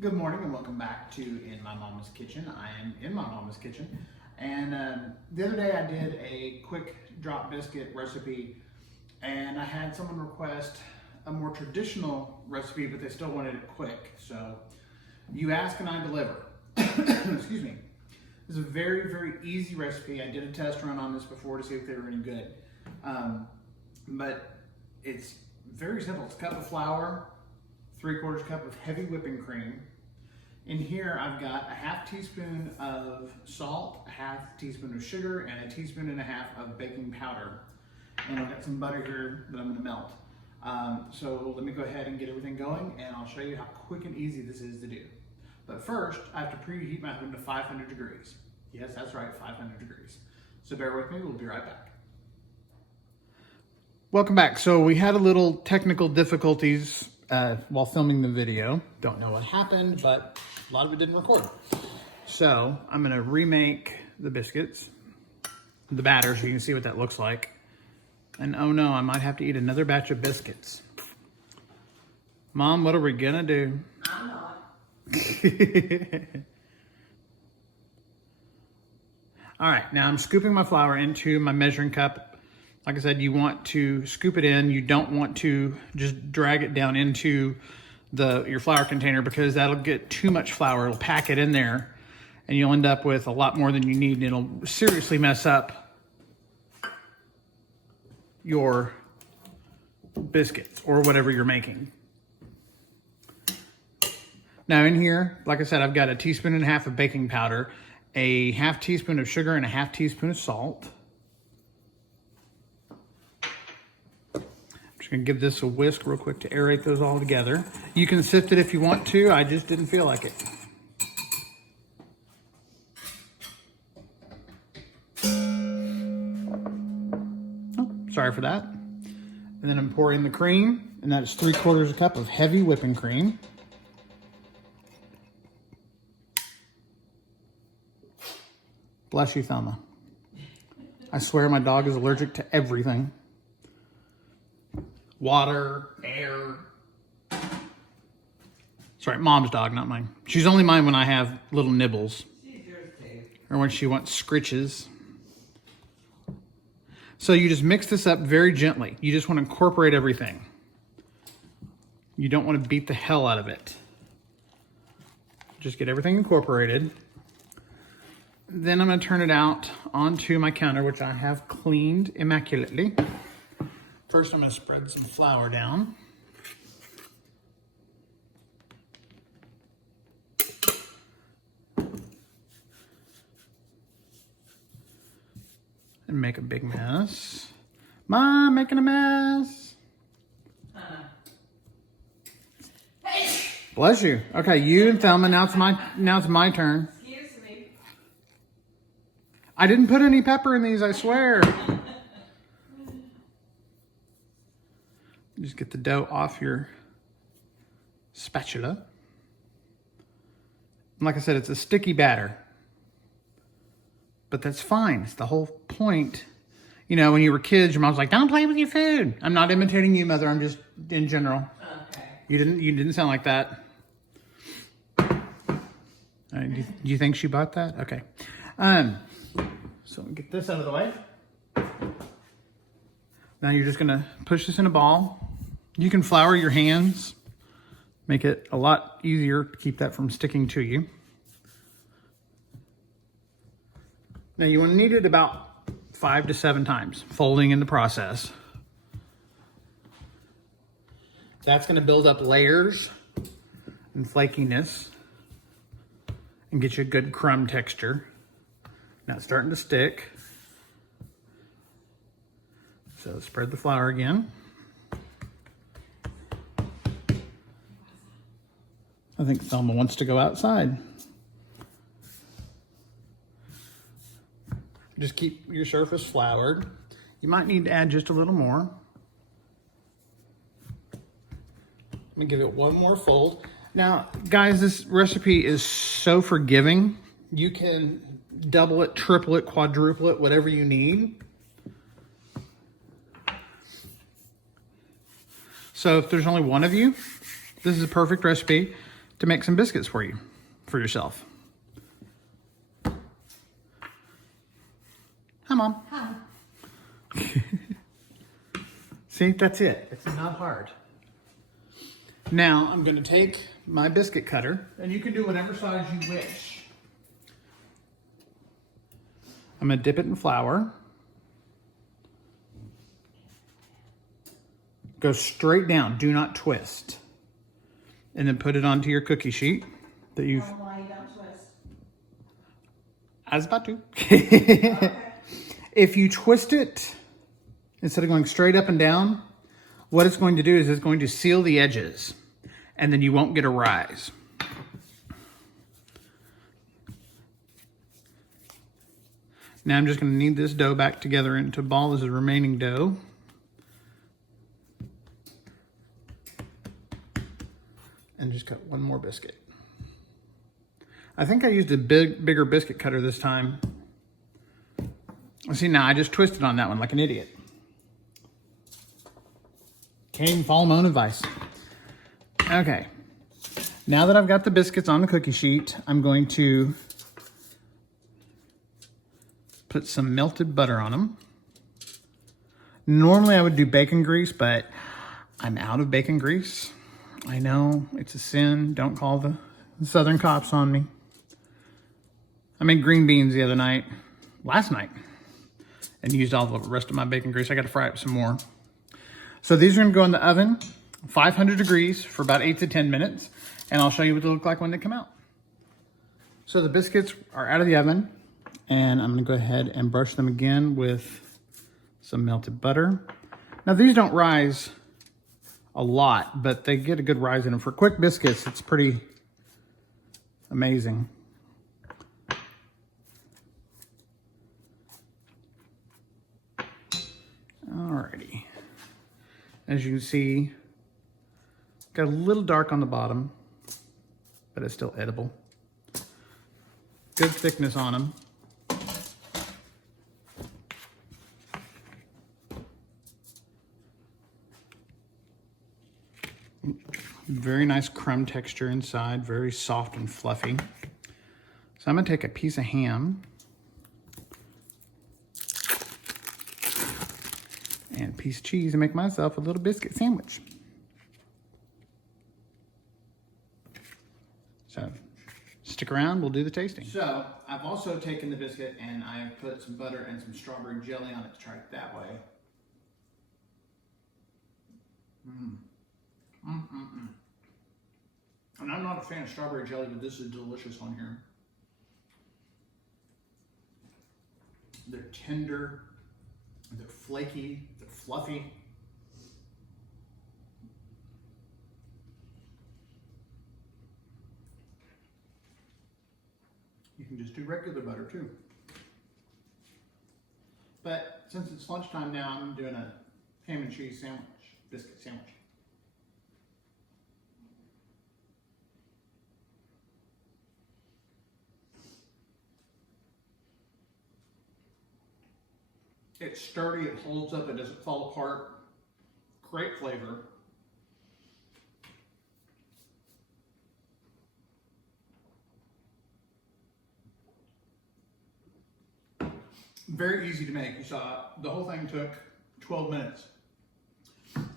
Good morning and welcome back to In My Mama's Kitchen. I am in my mama's kitchen, and the other day I did a quick drop biscuit recipe, and I had someone request a more traditional recipe, but they still wanted it quick. So you ask and I deliver. Excuse me. This is a very, very easy recipe. I did a test run on this before to see if they were any good, but it's very simple. It's a cup of flour, 3/4 cup of heavy whipping cream. In here, I've got a half teaspoon of salt, a half teaspoon of sugar, and a teaspoon and a half of baking powder. And I've got some butter here that I'm gonna melt. So let me go ahead and get everything going, and I'll show you how quick and easy this is to do. But first, I have to preheat my oven to 500 degrees. Yes, that's right, 500 degrees. So bear with me, we'll be right back. Welcome back. So we had a little technical difficulties while filming the video. Don't know what happened, but a lot of it didn't record. So I'm gonna remake the biscuits, the batter, so you can see what that looks like. And oh no, I might have to eat another batch of biscuits. Mom, what are we gonna do? I'm not. All right, now I'm scooping my flour into my measuring cup. Like I said, you want to scoop it in. You don't want to just drag it down into your flour container, because that'll get too much flour. It'll pack it in there and you'll end up with a lot more than you need, and it'll seriously mess up your biscuits or whatever you're making. Now in here, like I said, I've got a teaspoon and a half of baking powder, a half teaspoon of sugar, and a half teaspoon of salt. Gonna give this a whisk real quick to aerate those all together. You can sift it if you want to. I just didn't feel like it. Oh, sorry for that. And then I'm pouring the cream, and that is 3/4 cup of heavy whipping cream. Bless you, Thelma. I swear my dog is allergic to everything. Water, air. Sorry, Mom's dog, not mine. She's only mine when I have little nibbles. She's yours too. Or when she wants scritches. So you just mix this up very gently. You just want to incorporate everything. You don't want to beat the hell out of it. Just get everything incorporated. Then I'm going to turn it out onto my counter, which I have cleaned immaculately. First, I'm going to spread some flour down. And make a big mess. Mom, making a mess. Hey! Bless you. Okay, you and Thelma, now it's my turn. Excuse me. I didn't put any pepper in these, I swear. Just get the dough off your spatula. And like I said, it's a sticky batter. But that's fine. It's the whole point. You know, when you were kids, your mom's like, don't play with your food. I'm not imitating you, Mother. I'm just in general. Okay. You didn't sound like that. Do you think she bought that? Okay. So get this out of the way. Now you're just gonna push this in a ball. You can flour your hands, make it a lot easier to keep that from sticking to you. Now you want to knead it about 5 to 7 times, folding in the process. That's gonna build up layers and flakiness and get you a good crumb texture. Now it's starting to stick. So spread the flour again. I think Thelma wants to go outside. Just keep your surface floured. You might need to add just a little more. Let me give it one more fold. Now, guys, this recipe is so forgiving. You can double it, triple it, quadruple it, whatever you need. So if there's only one of you, this is a perfect recipe. to make some biscuits for yourself. Hi, Mom. Hi. See, that's it. It's not hard. Now, I'm going to take my biscuit cutter, and you can do whatever size you wish. I'm going to dip it in flour. Go straight down. Do not twist. And then put it onto your cookie sheet that you've... Why you don't twist? I was about to. Okay. If you twist it, instead of going straight up and down, what it's going to do is it's going to seal the edges, and then you won't get a rise. Now I'm just going to knead this dough back together into a ball as the remaining dough. And just cut one more biscuit. I think I used a bigger biscuit cutter this time. See, now I just twisted on that one like an idiot. Can't even follow my own advice. Okay. Now that I've got the biscuits on the cookie sheet, I'm going to put some melted butter on them. Normally I would do bacon grease, but I'm out of bacon grease. I know, it's a sin. Don't call the Southern cops on me. I made green beans the other night, last night, and used all the rest of my bacon grease. I got to fry up some more. So these are going to go in the oven, 500 degrees for about 8 to 10 minutes, and I'll show you what they look like when they come out. So the biscuits are out of the oven, and I'm going to go ahead and brush them again with some melted butter. Now these don't rise a lot, but they get a good rise in them. For quick biscuits, it's pretty amazing. Alrighty. As you can see, got a little dark on the bottom, but it's still edible. Good thickness on them. Very nice crumb texture inside, very soft and fluffy. So I'm gonna take a piece of ham and a piece of cheese and make myself a little biscuit sandwich. So stick around, we'll do the tasting. So I've also taken the biscuit and I've put some butter and some strawberry jelly on it to try it that way. And I'm not a fan of strawberry jelly, but this is delicious on here. They're tender, they're flaky, they're fluffy. You can just do regular butter too. But since it's lunchtime now, I'm doing a ham and cheese sandwich, biscuit sandwich. It's sturdy, it holds up, it doesn't fall apart. Great flavor. Very easy to make. You saw the whole thing took 12 minutes.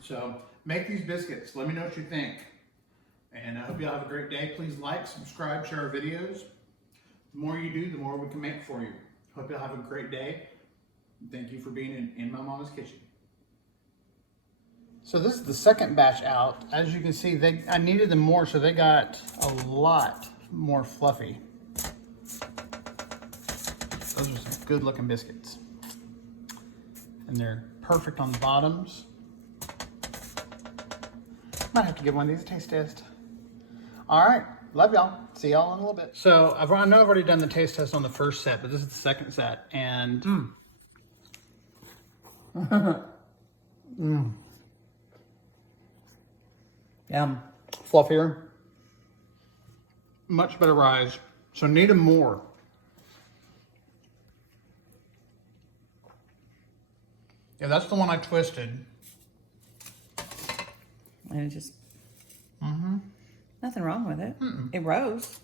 So make these biscuits. Let me know what you think. And I hope you all have a great day. Please like, subscribe, share our videos. The more you do, the more we can make for you. Hope you all have a great day. Thank you for being in my mama's kitchen. So this is the second batch out. As you can see, I needed them more, so they got a lot more fluffy. Those are some good looking biscuits. And they're perfect on the bottoms. Might have to give one of these a taste test. All right, love y'all. See y'all in a little bit. So I know I've already done the taste test on the first set, but this is the second set. And Yum. Fluffier. Much better rise. So need them more. Yeah, that's the one I twisted. And it just Nothing wrong with it. It rose.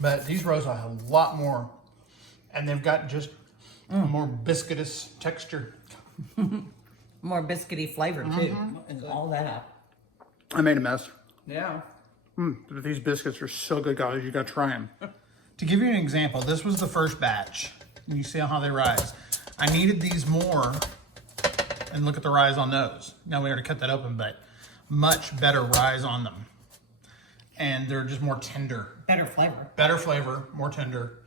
But these rose a lot more, and they've got just a more biscuitous texture. More biscuity flavor too. And all that up. I made a mess. Yeah. But these biscuits are so good, guys. You gotta try them. To give you an example, this was the first batch. You see how they rise. I needed these more, and look at the rise on those. Now we already cut that open, but much better rise on them. And they're just more tender. Better flavor. Better flavor, more tender.